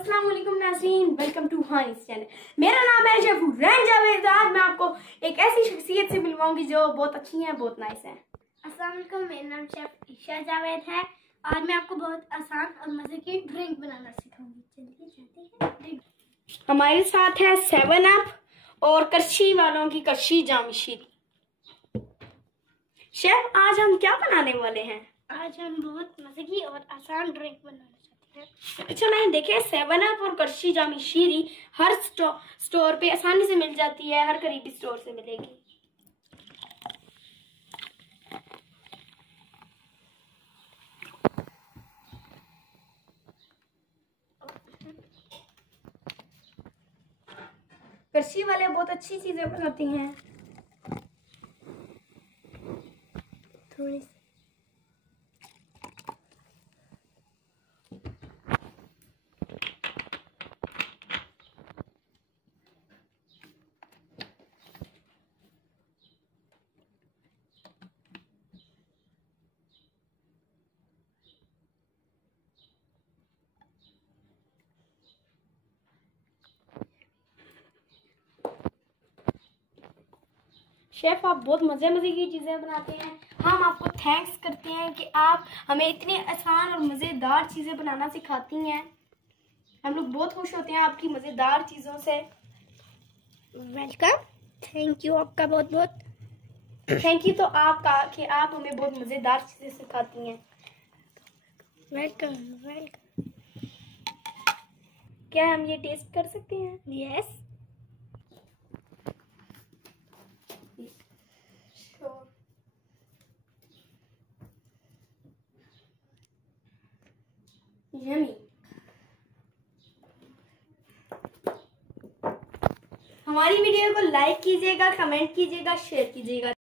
अस्सलाम वालेकुम नाज़रीन, वेलकम टू हानिस चैनल। मेरा नाम है जफूरैन जावेद। आज मैं आपको एक ऐसी शख्सियत से मिलवाऊंगी जो बहुत अच्छी है, बहुत नाइस है। अस्सलाम वालेकुम, मेरा नाम शेफ ईशा जावेद है। आज मैं आपको बहुत आसान और मजे की ड्रिंक बनाना सिखाऊंगी। चलिए चलते हैं। हमारे साथ है 7 अप और करशी वालों की करशी जामी शीरी। शेफ, आज हम क्या बनाने वाले हैं? आज हम बहुत मजे की और आसान ड्रिंक बनाना चाहते हैं। अच्छा, मैंने देखे 7 अप और करशी जामी शीरी हर स्टोर पे आसानी से मिल जाती है, हर करीबी स्टोर से मिलेगी। करशी वाले बहुत अच्छी चीजें बनाती हैं। थोड़ी सी शेफ, आप बहुत मजे की चीजें बनाते हैं। हम आपको थैंक्स करते हैं कि आप हमें इतनी आसान और मजेदार चीजें बनाना सिखाती हैं। हम लोग बहुत खुश होते हैं आपकी मजेदार चीजों से। वेलकम, थैंक यू आपका बहुत बहुत। थैंक यू तो आपका कि आप हमें बहुत मजेदार चीजें सिखाती हैं। Welcome welcome. क्या हम ये टेस्ट कर सकते हैं? यस। यम्मी। हमारी वीडियो को लाइक कीजिएगा, कमेंट कीजिएगा, शेयर कीजिएगा।